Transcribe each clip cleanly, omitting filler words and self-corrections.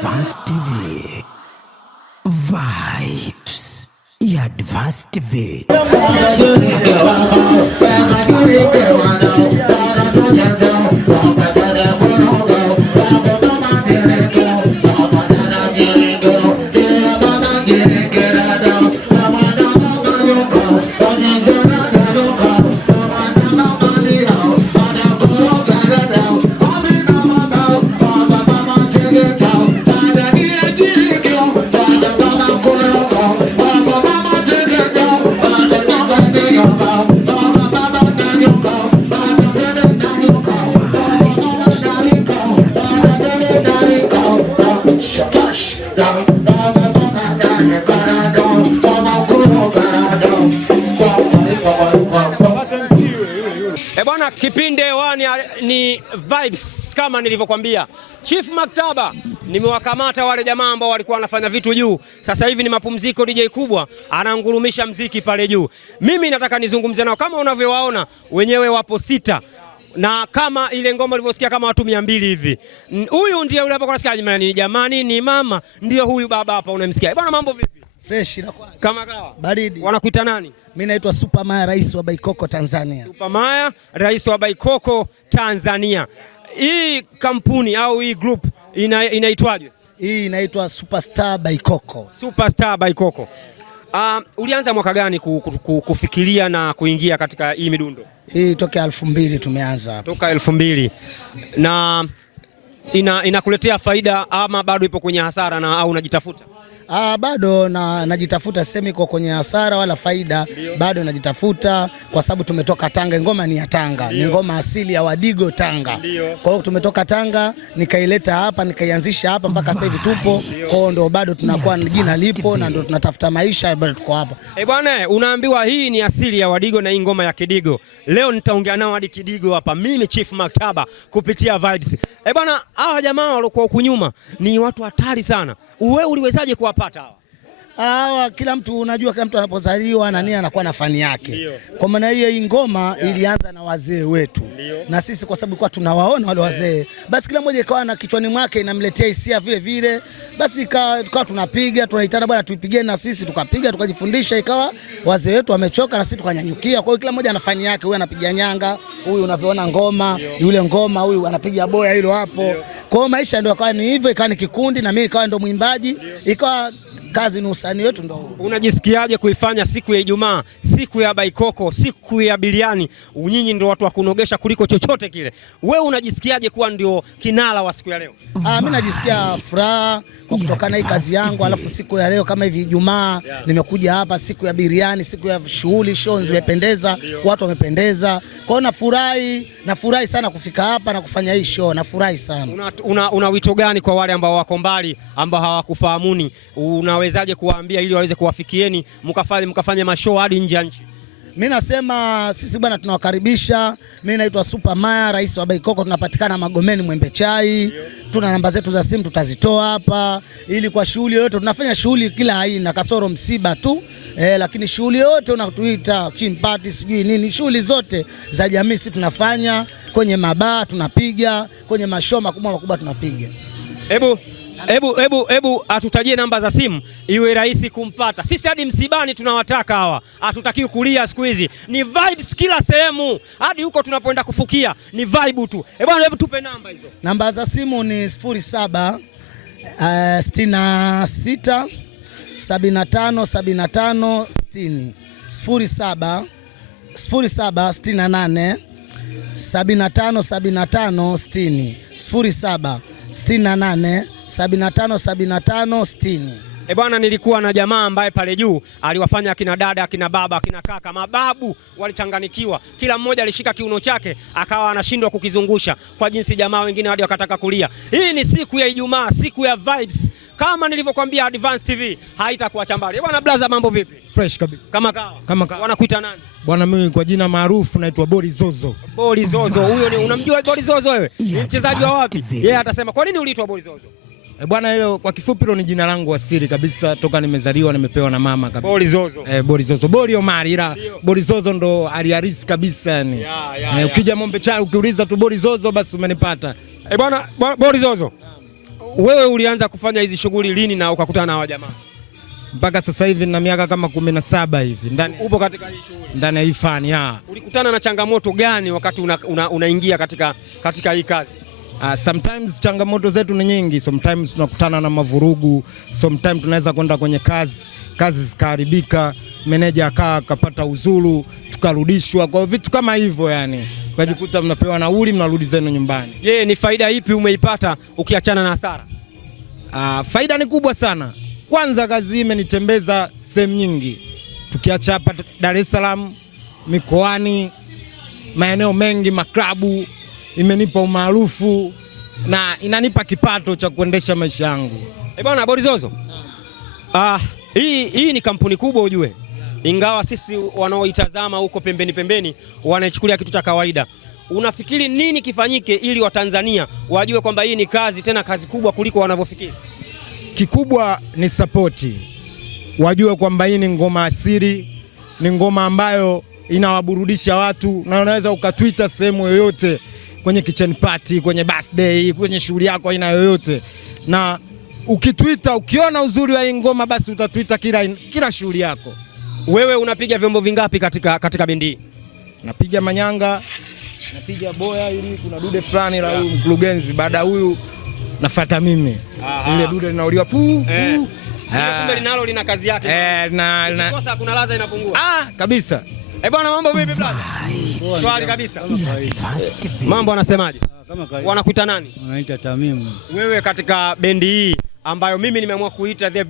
Advance TV. Vibes. Ya Advance TV. Bwana, kipindi hewani ni vibes kama nilivyokuambia. Chief Maktaba nimewakamata wale jamaa ambao walikuwa wanafanya vitu juu. Sasa hivi ni mapumziko, DJ Kubwa anangurumisha mziki pale juu. Mimi nataka nizungumze nao kama unavyowaona wenyewe wapo sita. Na kama ile ngoma ulivyosikia kama watu 200 hivi. Huyu ndiye yule hapa kwa nasikia ni jamani ni mama, ndio huyu baba hapa unamsikia. Bwana, mambo vipi? Fresh na kwa kama kawa. Baridi. Wanakuita nani? Mimi naitwa Super Maya, rais wa Baikoko Tanzania. Super Maya, rais wa Baikoko Tanzania. Hii kampuni au hii group inaitwaje? Hii inaitwa Superstar Baikoko. Superstar Baikoko. Ulianza mwaka gani kufikiria na kuingia katika hii midundo? Hii toka 2000 tumeanza hapa. Toka 2000. Na inakuletea faida ama bado ipo kwenye hasara na au unajitafuta? Bado najitafuta, semi kwa kwenye hasara wala faida. Bado najitafuta kwa sababu tumetoka Tanga, ngoma ni ya Tanga. Ni ngoma asili ya Wadigo Tanga. Kwa hiyo tumetoka Tanga, nikaileta hapa, nikaianzisha hapa mpaka sasa hivi tupo. Kwa hiyo ndo bado tunakuwa jina lipo na ndo tunatafuta maisha, bado tuko hapa. Bwana, unaambiwa hii ni asili ya Wadigo na hii ngoma ya Kidigo. Leo nitaongea nao hadi Kidigo hapa. Mimi Chief Maktaba kupitia vibes. Bwana, hawa jamaa walikuwa huku nyuma ni watu hatari sana. Wewe uliwezaje kuwapata hawa? Kila mtu unajua, kila mtu anapozaliwa na nini anakuwa na fani yake. Kwa maana hiyo hii ngoma ilianza na wazee wetu. Na sisi kwa sababu kwa tunawaona wale wazee, basi kila mmoja ikawa na kichwani mwake inamletea hisia vile vile. Basi tukawa tunapiga, tunaitana bwana tuipige, na sisi tukapiga, tukajifundisha, ikawa wazee wetu wamechoka na sisi tukanyanyukia. Kwa hiyo kila mmoja ana fani yake, huyu anapiga nyanga, huyu unavyoona ngoma, yule ngoma, huyu anapiga boya hilo hapo. Kwa hiyo maisha ndio yakawa ni hivyo, ikawa ni kikundi na mimi ikawa ndio mwimbaji, ikawa kazi ni usanii wetu ndo. Unajisikiaje kuifanya siku ya Ijumaa, siku ya Baikoko, siku ya biliani? Nyinyi ndio watu wa kunogesha kuliko chochote kile. Wewe unajisikiaje kuwa ndio kinara wa siku ya leo? Mimi najisikia furaha kwa kutokana hii kazi yangu, alafu siku ya leo kama hivi Ijumaa nimekuja hapa, siku ya biliani, siku ya shughuli, show zimependeza, watu wamependeza. Kwa hiyo nafurahi sana kufika hapa na kufanya hii show, nafurahi sana. Una wito gani kwa wale ambao wako mbali, ambao hawakufahamuni? Unawezaje kuwaambia ili waweze kuwafikieni mkafanye mashow hadi nje ya nchi? Mimi nasema sisi bwana tunawakaribisha. Mimi naitwa Super Maya, rais wa Baikoko. Tunapatikana Magomeni Mwembe Chai. Tuna namba zetu za simu tutazitoa hapa, ili kwa shughuli yote tunafanya shughuli kila aina kasoro msiba tu. Lakini shughuli yote unatuita chimpati sijui nini, shughuli zote za jamii sisi tunafanya. Kwenye mabaa tunapiga, kwenye mashow makubwa tunapiga. Hebu atutajie namba za simu iwe rahisi kumpata. Sisi hadi msibani tunawataka hawa. Hatutaki kulia siku hizi. Ni vibes kila sehemu. Hadi huko tunapoenda kufukia ni vibe tu. Bwana, hebu tupe namba hizo. Namba za simu ni 07 66 75 75 60. 07 68 75 75 60. 07 68 75 60. Bwana, nilikuwa na jamaa ambaye pale juu aliwafanya akina dada, akina baba, akina kaka, mababu walichanganikiwa. Kila mmoja alishika kiuno chake akawa anashindwa kukizungusha kwa jinsi jamaa wengine hadi wakataka kulia. Hii ni siku ya Ijumaa, siku ya vibes. Kama nilivyokuambia Advance TV haitakuwa chambali. Bwana Blaza, mambo vipi? Fresh kabisa. Kama kawa. Wanakuita nani? Bwana, mimi kwa jina maarufu naitwa Bori Zozo. Bori Zozo. Huyo ni unamjua Bori Zozo wewe? Ni mchezaji wa wapi? Yeye atasema kwa nini uliitwa Bori Zozo? Bwana, hilo kwa kifupi hilo ni jina langu asili kabisa, toka nimezaliwa nimepewa na mama kabisa. Bori Zozo. Bori Zozo. Bori Omari, ila Bori Zozo ndo aliharisi kabisa yani. Ukija Mwembe Chai ukiuliza tu Bori Zozo basi umenipata. Bwana Bori Zozo. Wewe ulianza kufanya hizi shughuli lini na ukakutana na hawa jamaa? Mpaka sasa hivi na miaka kama 17 hivi ndani. Upo katika hii shughuli? Ndani ya hii fani ya. Ulikutana na changamoto gani wakati unaingia katika hii kazi? Sometimes changamoto zetu ni nyingi. Sometimes tunakutana na mavurugu. Sometimes tunaweza kwenda kwenye kazi zikaharibika, meneja akapata uzuru, tukarudishwa. Kwa vitu kama hivyo yani. Ukajikuta mnapewa nauli, mnarudi zenu nyumbani. Je, ni faida ipi umeipata ukiachana na hasara? Faida ni kubwa sana. Kwanza kazi hii imenitembeza sehemu nyingi. Tukiacha hapa Dar es Salaam, mikoani, maeneo mengi, maklabu, imenipa umaarufu na inanipa kipato cha kuendesha maisha yangu. Bwana Borizozo. Hii ni kampuni kubwa ujue. Ingawa sisi wanaoitazama huko pembeni wanaichukulia kitu cha kawaida. Unafikiri nini kifanyike ili Watanzania wajue kwamba hii ni kazi, tena kazi kubwa kuliko wanavyofikiri? Kikubwa ni sapoti. Wajue kwamba hii ni ngoma asili, ni ngoma ambayo inawaburudisha watu na unaweza ukatwita sehemu yoyote, kwenye kitchen party, kwenye birthday, kwenye shughuli yako aina yoyote. Na ukitwita, ukiona uzuri wa hii ngoma basi utatwita kila shughuli yako. Wewe unapiga vyombo vingapi katika bendi? Napiga manyanga, napiga boya, ili kuna dude fulani la huyu mkurugenzi, baada huyu nafuata mimi. Ile dude linauliwa kumbe linalo lina kazi yake. Kosa kuna ladha inapungua. Kabisa. Bwana mambo vipi brother? Swali kabisa. Mambo anasemaje? Wanakuita nani? Wanaita Tamimu. Wewe katika bendi hii ambayo mimi nimeamua kuita the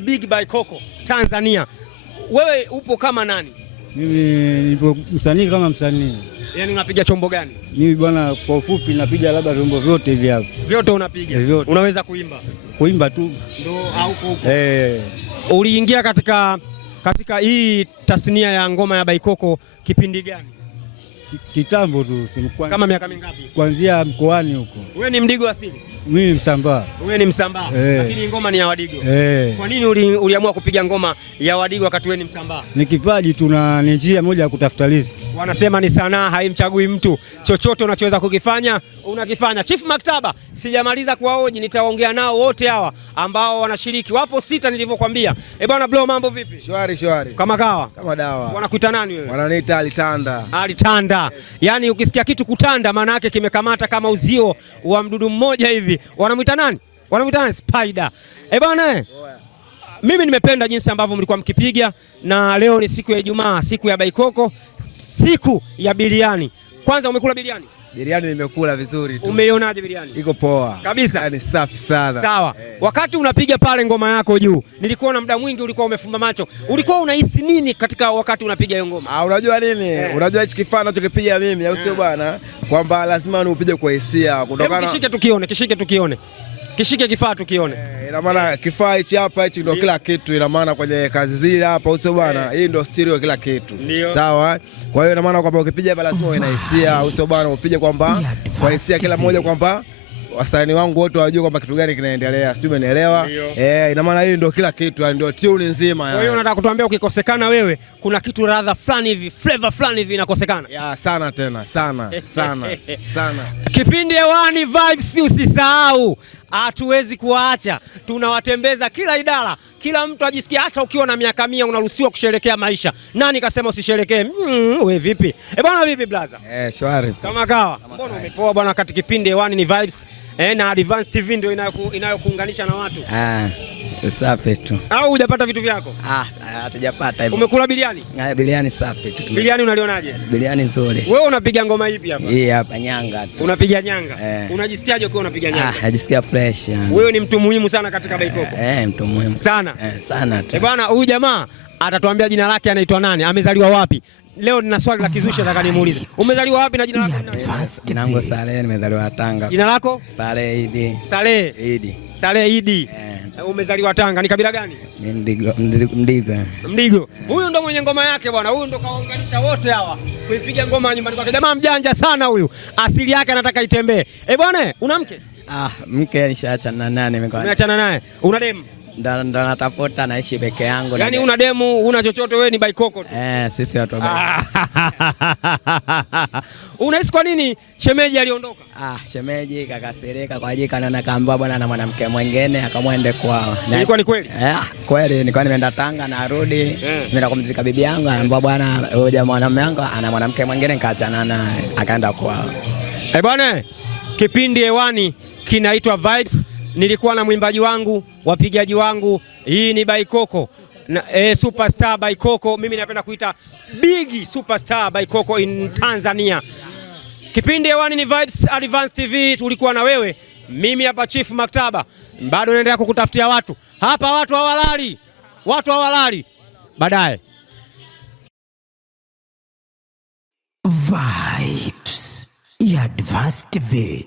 big by Coco Tanzania, wewe upo kama nani? Mimi nipo msanii kama msanii. Yaani unapiga chombo gani? Mimi bwana, kwa ufupi napiga labda vyombo vyote hivi hapo. Vyote unapiga? Vyote. Unaweza kuimba? Kuimba tu. Ndio au huko? Uliingia katika hii tasnia ya ngoma ya Baikoko kipindi gani? Kitambo tu. Kama miaka mingapi? Kuanzia mkoani huko. Wewe ni Mdigo asili? Mimi Msambaa. Wewe ni Msambaa, lakini ngoma ni ya Wadigo. Kwa nini uliamua kupiga ngoma ya Wadigo wakati wewe ni Msambaa? Ni kipaji tu na ni njia moja ya kutafuta riziki. Wanasema ni sanaa, haimchagui mtu. Chochote unachoweza kukifanya, unakifanya. Chief Maktaba, sijamaliza kuwaoji, nitaongea nao wote hawa ambao wanashiriki. Wapo 6 nilivyokuambia. Bwana Blow, mambo vipi? Shwari. Kama kawa? Kama dawa. Wanakuita nani wewe? Wananiita Alitanda. Alitanda. Yes. Yaani ukisikia kitu kutanda maana yake kimekamata kama uzio wa mdudu mmoja hivi. Wanamuita nani? Spider. Bwana. Mimi nimependa jinsi ambavyo mlikuwa mkipiga, na leo ni siku ya Ijumaa, siku ya Baikoko, siku ya biriani. Kwanza umekula biriani? Biriani nimekula vizuri tu. Umeionaje biriani? Iko poa kabisa. Yaani safi sana. Sawa. Wakati unapiga pale ngoma yako juu, nilikuwa na muda mwingi ulikuwa umefumba macho. Ulikuwa unahisi nini katika wakati unapiga hiyo ngoma? Unajua nini? Unajua hichi kifaa nachokipiga mimi, au sio bwana? Kwamba lazima upige kwa hisia kutokana. Kishike tukione. Kishike kifaa tukione. Ina maana kifaa hichi hapa, hichi ndio kila kitu. Ina maana kwenye kazi zile hapa, usio bwana, hii ndio stereo kila kitu. Sawa? Kwa hiyo ina maana kwamba ukipiga hapa lazima uwe na hisia, usio bwana, upige kwamba kwa hisia kila mmoja, kwamba wasanii wangu wote wajue kwamba kitu gani kinaendelea. Sijui umenielewa? Ina maana hii ndio kila kitu, yani ndio tune nzima yani. Kwa hiyo unataka kutuambia ukikosekana wewe kuna kitu radha fulani hivi, flavor fulani hivi inakosekana? Ya sana tena, sana. Kipindi hewani vibes, usisahau. Hatuwezi kuwaacha, tunawatembeza kila idara, kila mtu ajisikia. Hata ukiwa na miaka 100 unaruhusiwa kusherekea maisha. Nani kasema usisherekee? Wewe vipi? Bwana vipi blaza? Shwari. Kama kawa. Mbona umepoa bwana? Kati kipindi hewani ni vibes na Advance TV ndio inayokuunganisha na watu. Safi tu. Au hujapata vitu vyako? Hatujapata hivyo. Umekula biriani? Biriani safi tu. Biriani unalionaje? Biriani nzuri. Wewe unapiga ngoma ipi hapa? Hii hapa nyanga tu. Unapiga nyanga? Unajisikiaje ukiwa unapiga nyanga? Najisikia fresh yani. Wewe ni mtu muhimu sana katika Baikoko. Mtu muhimu sana. Sana tu. Bwana, huyu jamaa atatuambia jina lake, anaitwa nani, amezaliwa wapi? Leo nina swali la kizushi nataka nimuulize. Umezaliwa wapi na jina lako ni nani? Jina langu Saleh, nimezaliwa Tanga. Jina lako? Saleh Idi. Saleh Idi. Umezaliwa Tanga. Ni kabila gani? Mdigo. Huyu ndo mwenye ngoma yake bwana. Huyu ndo kaunganisha wote hawa kuipiga ngoma nyumbani kwake. Jamaa mjanja sana huyu. Asili yake anataka itembee. Bwana, una mke? Mke nishaachana naye. Umeachana naye. Una demu? ndo natafuta, naishi peke yangu. Yaani una demu, una chochote, wewe ni baikoko tu. Sisi watu wa Unahisi kwa nini shemeji aliondoka? Shemeji kakasirika kwa ajili kanaona kaambiwa bwana na mwanamke mwingine akamwende kwao. Ilikuwa ni kweli? Kweli, nilikuwa nimeenda Tanga narudi, nimeenda kumzika bibi yangu, anaambiwa bwana huyo mwanamume wangu ana mwanamke mwingine, nikaachana naye akaenda kwao. Bwana, kipindi hewani kinaitwa Vibes. Nilikuwa na mwimbaji wangu, wapigaji wangu. Hii ni Baikoko Superstar Baikoko. Mimi napenda kuita Big Superstar Baikoko in Tanzania. Kipindi hewani ni Vibes Advance TV. Tulikuwa na wewe, mimi hapa Chief Maktaba. Bado naendelea kukutafutia watu hapa, watu hawalali. Baadaye Vibes Advance TV.